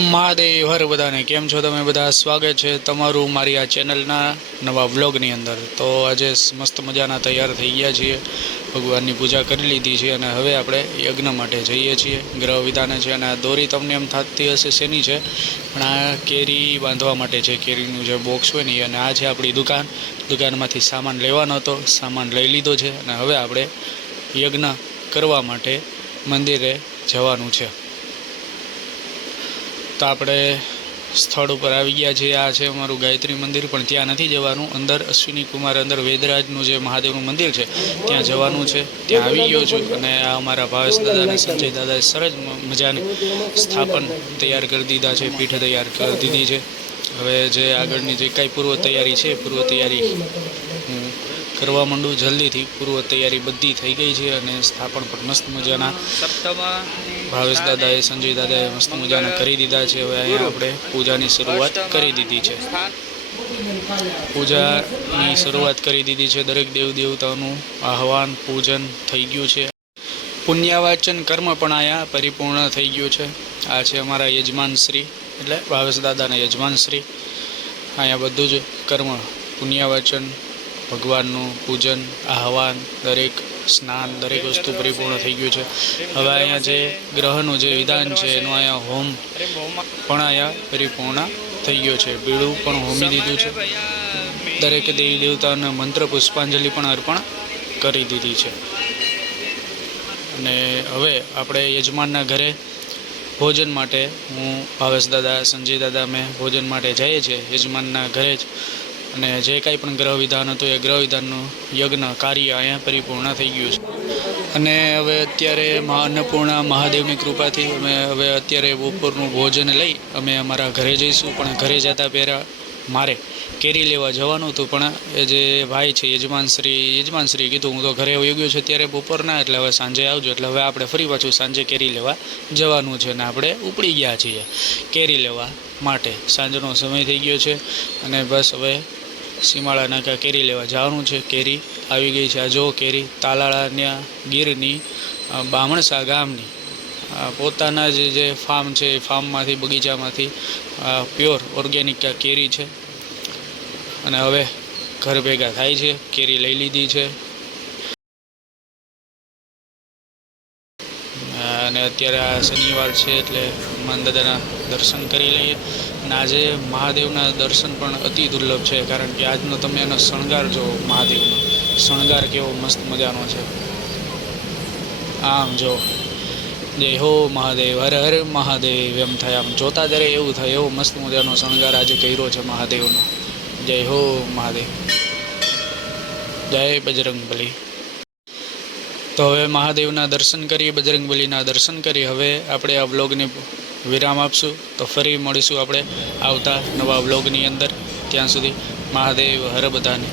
મહાદેવ હર બધાને કેમ છો તમે બધા? સ્વાગત છે તમારું મારી આ ચેનલના નવા વ્લોગની અંદર। તો આજે મસ્ત મજાના તૈયાર થઈ ગયા છીએ, ભગવાનની પૂજા કરી લીધી છે અને હવે આપણે યજ્ઞ માટે જઈએ છીએ, ગ્રહ વિધાને છે। અને આ દોરી તમને એમ થતી હશે શેની છે, પણ આ કેરી બાંધવા માટે છે, કેરીનું જે બોક્સ હોય ને। અને આ છે આપણી દુકાનમાંથી સામાન લેવાનો હતો, સામાન લઈ લીધો છે અને હવે આપણે યજ્ઞ કરવા માટે મંદિરે જવાનું છે। તો આપણે સ્થળ ઉપર આવી ગયા છીએ। આ છે અમારું ગાયત્રી મંદિર, પણ ત્યાં નથી જવાનું, અંદર અશ્વિની કુમાર અંદર વેદરાજનું જે મહાદેવનું મંદિર છે ત્યાં જવાનું છે। ત્યાં આવી ગયો છું અને આ અમારા ભાવેશ દાદા અને સંજય દાદાએ સરસ મજાની સ્થાપન તૈયાર કરી દીધા છે, પીઠ તૈયાર કરી દીધી છે। હવે જે આગળની જે કાંઈ પૂર્વ તૈયારી છે, પૂર્વ તૈયારી હું કરવા માંડું જલ્દીથી। પૂર્વ તૈયારી બધી થઈ ગઈ છે અને સ્થાપન પણ મસ્ત મજાના ભાવેશ દાદાએ સંજય દાદાએ મસ્ત મજાના કરી દીધા છે। હવે અહીંયા આપણે પૂજાની શરૂઆત કરી દીધી છે, પૂજાની શરૂઆત કરી દીધી છે। દરેક દેવ દેવતાઓનું આહવાન પૂજન થઈ ગયું છે, પુણ્યવાચન કર્મ પણ અહીંયા પરિપૂર્ણ થઈ ગયું છે। આ છે અમારા યજમાન શ્રી, એટલે ભાવેશ દાદાના યજમાન શ્રી। અહીંયા બધું જ કર્મ, પુણ્યવાચન, ભગવાનનું પૂજન, આહવાન, દરેક સ્નાન, દરેક વસ્તુ પરિપૂર્ણ થઈ ગયું છે। હવે અહીંયા જે ગ્રહનું જે વિધાન છે એનું અહીંયા હોમ પણ અહીંયા પરિપૂર્ણ થઈ ગયો છે, બીડું પણ હોમી દીધું છે, દરેક દેવી દેવતાઓને મંત્ર પુષ્પાંજલિ પણ અર્પણ કરી દીધી છે। અને હવે આપણે યજમાનના ઘરે ભોજન માટે હું ભાવેશ દાદા સંજય દાદા અમે ભોજન માટે જઈએ છીએ યજમાનના ઘરે જ। અને જે કાંઈ પણ ગ્રહ વિધાન હતું એ ગ્રહ વિધાનનું યજ્ઞ કાર્ય અહીંયા પરિપૂર્ણ થઈ ગયું છે। અને હવે અત્યારે અન્નપૂર્ણા મહાદેવની કૃપાથી અમે હવે અત્યારે બપોરનું ભોજન લઈ અમે અમારા ઘરે જઈશું। પણ ઘરે જતાં પહેલાં મારે કેરી લેવા જવાનું હતું, પણ એ જે ભાઈ છે યજમાનશ્રી કીધું હું તો ઘરે આવી ગયો છું અત્યારે બપોરના, એટલે હવે સાંજે આવજો। એટલે હવે આપણે ફરી પાછું સાંજે કેરી લેવા જવાનું છે અને આપણે ઉપડી ગયા છીએ કેરી લેવા માટે। સાંજનો સમય થઈ ગયો છે અને બસ હવે સીમાળા નાકા કેરી લેવા જવાનું છે। કેરી આવી ગઈ છે, આ જો કેરી તાલાળાના ગીરની બામણસા ગામની પોતાના જે ફાર્મ છે એ ફાર્મમાંથી બગીચામાંથી પ્યોર ઓર્ગેનિક કેરી છે। અને હવે ઘર ભેગા થાય છે, કેરી લઈ લીધી છે અને અત્યારે આ શનિવાર છે એટલે હનુમાન દાદાના દર્શન કરી લઈએ। અને આજે મહાદેવના દર્શન પણ અતિ દુર્લભ છે, કારણ કે આજનો તમે એનો શણગાર જો, મહાદેવનો શણગાર કેવો મસ્ત મજાનો છે। આમ જો, જય હો મહાદેવ, હર હર મહાદેવ એમ થાય, આમ જોતા ત્યારે એવું થાય, એવો મસ્ત મજાનો શણગાર આજે કર્યો છે મહાદેવનો। જય હો મહાદેવ, જય બજરંગબલી। તો હવે મહાદેવના દર્શન કરી, બજરંગબલીના દર્શન કરી હવે આપણે આ વ્લોગને વિરામ આપશું। તો ફરી મળીશું આપણે આવતા નવા વ્લોગની અંદર। ત્યાં સુધી મહાદેવ હર બધાને।